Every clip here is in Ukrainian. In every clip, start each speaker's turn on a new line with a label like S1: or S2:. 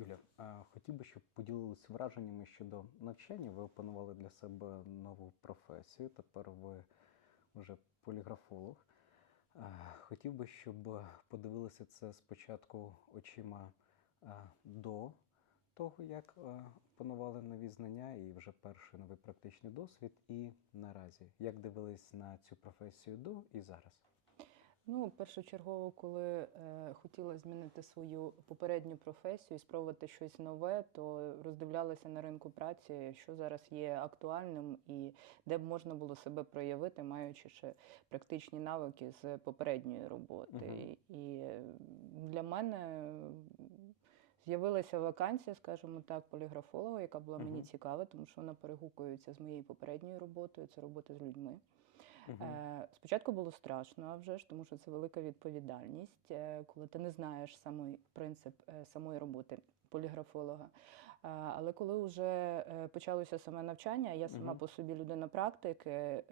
S1: Юля, хотів би, щоб поділилися враженнями щодо навчання. Ви опанували для себе нову професію. Тепер ви вже поліграфолог. Хотів би, щоб подивилися це спочатку очима до того, як опанували нові знання, і вже перший новий практичний досвід, і наразі. Як дивились на цю професію до і зараз?
S2: Ну, першочергово, коли е, хотіла змінити свою попередню професію і спробувати щось нове, то роздивлялася на ринку праці, що зараз є актуальним і де б можна було себе проявити, маючи ще практичні навики з попередньої роботи. І е, для мене з'явилася вакансія, скажімо так, поліграфолога, яка була мені цікава, тому що вона перегукується з моєю попередньою роботою. Це робота з людьми. Е, Спочатку було страшно, а вже ж, тому що це велика відповідальність, е, коли ти не знаєш самий принцип е, самої роботи. Поліграфолога. Е, Але коли вже почалося саме навчання, я сама по собі людина практики,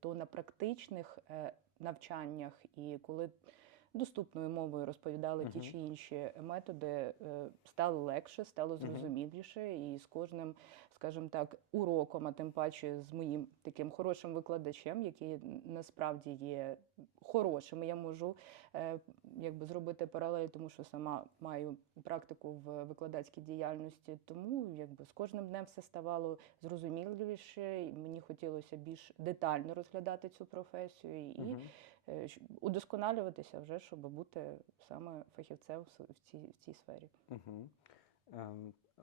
S2: то на практичних навчаннях і коли доступною мовою розповідали ті чи інші методи, е, стало легше, стало зрозуміліше, і з кожним, скажімо так, уроком, а тим паче з моїм таким хорошим викладачем, який насправді є хорошим. Я можу е, якби зробити паралель, тому що сама маю практику в викладацькій діяльності. Тому якби з кожним днем все ставало зрозуміліше, і мені хотілося більш детально розглядати цю професію і е, щ- удосконалюватися вже, щоб бути саме фахівцем в цій, в цій сфері.
S1: Угу.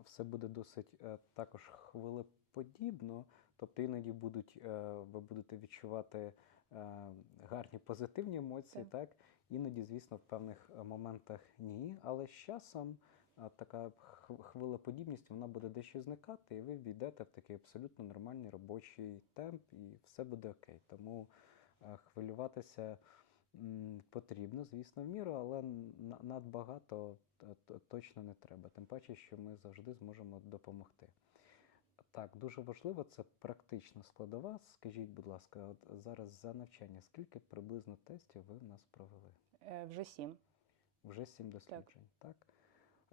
S1: Все буде досить е, також хвилеподібно, тобто іноді будуть, е, ви будете відчувати е, гарні позитивні емоції, так. Іноді, звісно, в певних е, моментах ні, але з часом е, така хв- хвилеподібність вона буде дещо зникати, і ви війдете в такий абсолютно нормальний робочий темп, і все буде окей. Тому е, хвилюватися потрібно, звісно, в міру, але надбагато точно не треба. Тим паче, що ми завжди зможемо допомогти. Так, дуже важливо, це практична складова. Скажіть, будь ласка, от зараз за навчання, скільки приблизно тестів ви в нас провели?
S2: Е, Вже сім.
S1: Вже сім досліджень, так?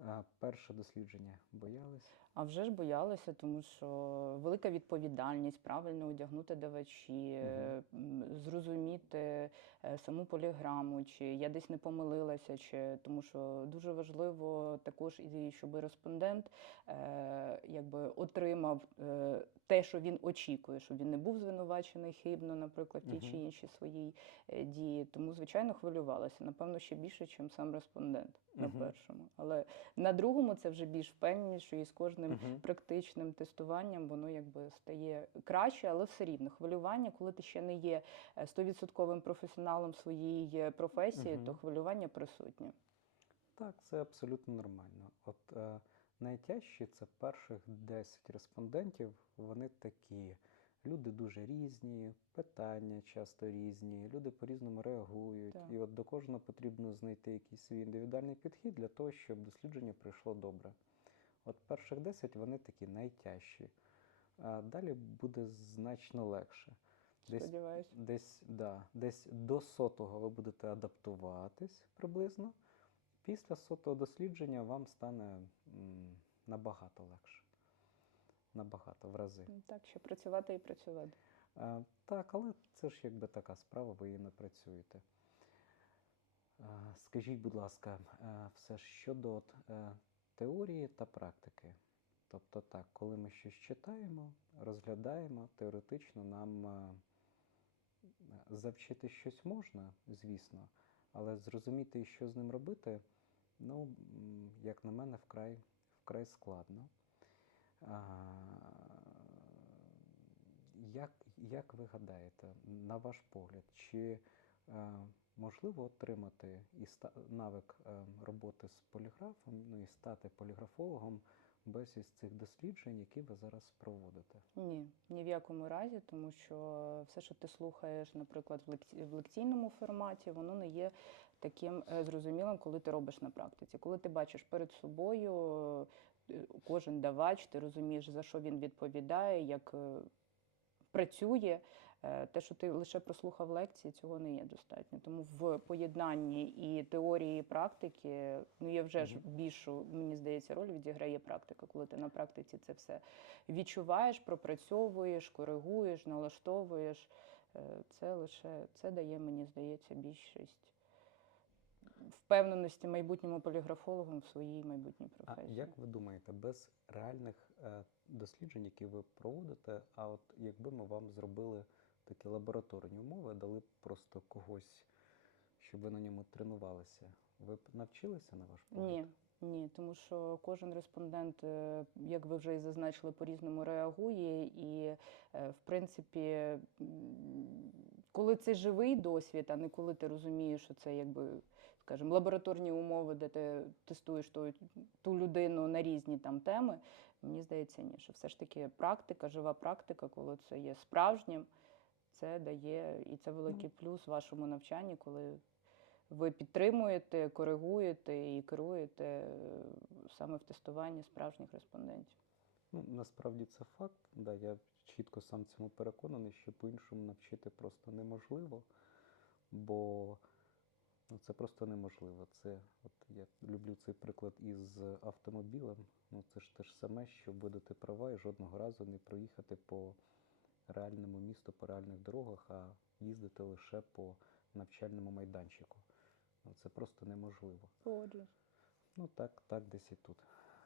S1: А, перше дослідження боялись?
S2: А вже ж боялися, тому що велика відповідальність, правильно одягнути давачі, м, зрозуміти е, саму поліграму, чи я десь не помилилася, чи тому що дуже важливо також і щоб респондент е, якби отримав е, те, що він очікує, щоб він не був звинувачений хибно, наприклад, в тій чи
S1: Мгм.
S2: іншій своїй е, дії. Тому, звичайно, хвилювалася. Напевно, ще більше, ніж сам респондент на
S1: Мгм.
S2: першому. Але на другому це вже більш впевненіше, і з кожним
S1: Мгм.
S2: практичним тестуванням воно якби стає краще, але все рівно хвилювання, коли ти ще не є е, 100% професіоналом своєї е, професії,
S1: Мгм.
S2: то хвилювання присутнє.
S1: Так, це абсолютно нормально. От е, найтяжчі це перших 10 респондентів. Вони такі. Люди дуже різні, питання часто різні, люди по-різному реагують.
S2: Так.
S1: І от до кожного потрібно знайти якийсь свій індивідуальний підхід для того, щоб дослідження пройшло добре. От перших 10 вони такі найтяжчі. А далі буде значно легше. Десь
S2: Сподіваюсь.
S1: Десь, да, десь до сотого ви будете адаптуватись приблизно. Після сотого дослідження вам стане м, набагато легше. Набагато в рази.
S2: Так, ще працювати і працювати.
S1: Е, так, але це ж якби така справа, ви її не працюєте. Е, скажіть, будь ласка, е, все ж щодо от, е, теорії та практики. Тобто так, коли ми щось читаємо, розглядаємо, теоретично нам е, завчити щось можна, звісно, але зрозуміти, що з ним робити, ну, як на мене, вкрай, вкрай складно. Як, як ви гадаєте, на ваш погляд, чи е, можливо отримати і навик е, роботи з поліграфом, ну і стати поліграфологом без із цих досліджень, які ви зараз проводите?
S2: Ні, ні в якому разі, тому що все, що ти слухаєш, наприклад, в лекці- в лекційному форматі, воно не є таким е, зрозумілим, коли ти робиш на практиці. Коли ти бачиш перед собою кожен давач, ти розумієш, за що він відповідає, як е, працює, Е, Те, що ти лише прослухав лекції, цього не є достатньо. Тому в поєднанні і теорії, і практики, ну є вже ж більшу, мені здається, роль відіграє практика, коли ти на практиці це все відчуваєш, пропрацьовуєш, коригуєш, налаштовуєш. Е, Це лише це дає, мені здається, більшість впевненості майбутньому поліграфологам в своїй майбутній
S1: А
S2: професії.
S1: як ви думаєте, без реальних е, досліджень, які ви проводите, а от якби ми вам зробили такі лабораторні умови, дали б просто когось, щоб ви на ньому тренувалися, ви б навчилися на ваш погляд?
S2: Ні, ні, тому що кожен респондент, е, як ви вже і зазначили, по-різному реагує. І, е, в принципі, коли це живий досвід, а не коли ти розумієш, що це якби. Скажімо, лабораторні умови, де ти тестуєш ту, ту людину на різні там теми, мені здається, ні, що все ж таки практика, жива практика, коли це є справжнім, це дає і це великий плюс в вашому навчанні, коли ви підтримуєте, коригуєте і керуєте е, саме в тестуванні справжніх респондентів.
S1: Ну, насправді це факт. Да, я чітко сам цьому переконаний, що по-іншому навчити просто неможливо, бо ну, це просто неможливо. Це, от я люблю цей приклад із автомобілем. Ну, це ж те ж саме, що видати права і жодного разу не проїхати по реальному місту, по реальних дорогах, а їздити лише по навчальному майданчику. Ну, це просто неможливо.
S2: Погоджуюсь.
S1: Ну так, так, десь і тут.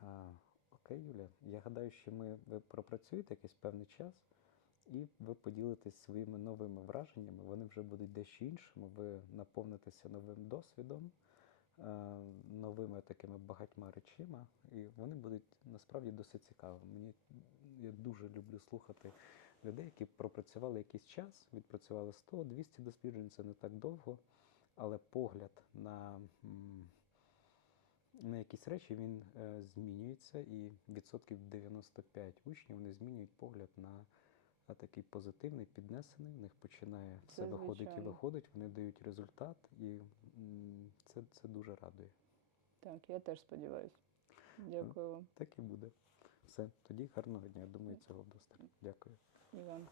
S1: А, окей, Юля. Я гадаю, що ми ви пропрацюєте якийсь певний час, і ви поділитесь своїми новими враженнями. Вони вже будуть дещо іншими. Ви наповнитеся новим досвідом, е, новими такими багатьма речима, і вони будуть насправді досить цікавими. Мені я дуже люблю слухати людей, які пропрацювали якийсь час, відпрацювали 100-200 досліджень, це не так довго, але погляд на. на якісь речі він е, змінюється, і відсотків 95 учнів вони змінюють погляд на е, такий позитивний, піднесений. В них починає все
S2: Це
S1: виходить і виходить, вони дають результат, і це, це дуже радує.
S2: Так, я теж сподіваюся. Дякую вам,
S1: Так і буде. Все, тоді гарного дня. Думаю, цього вдосталь. Дякую.
S2: Іван.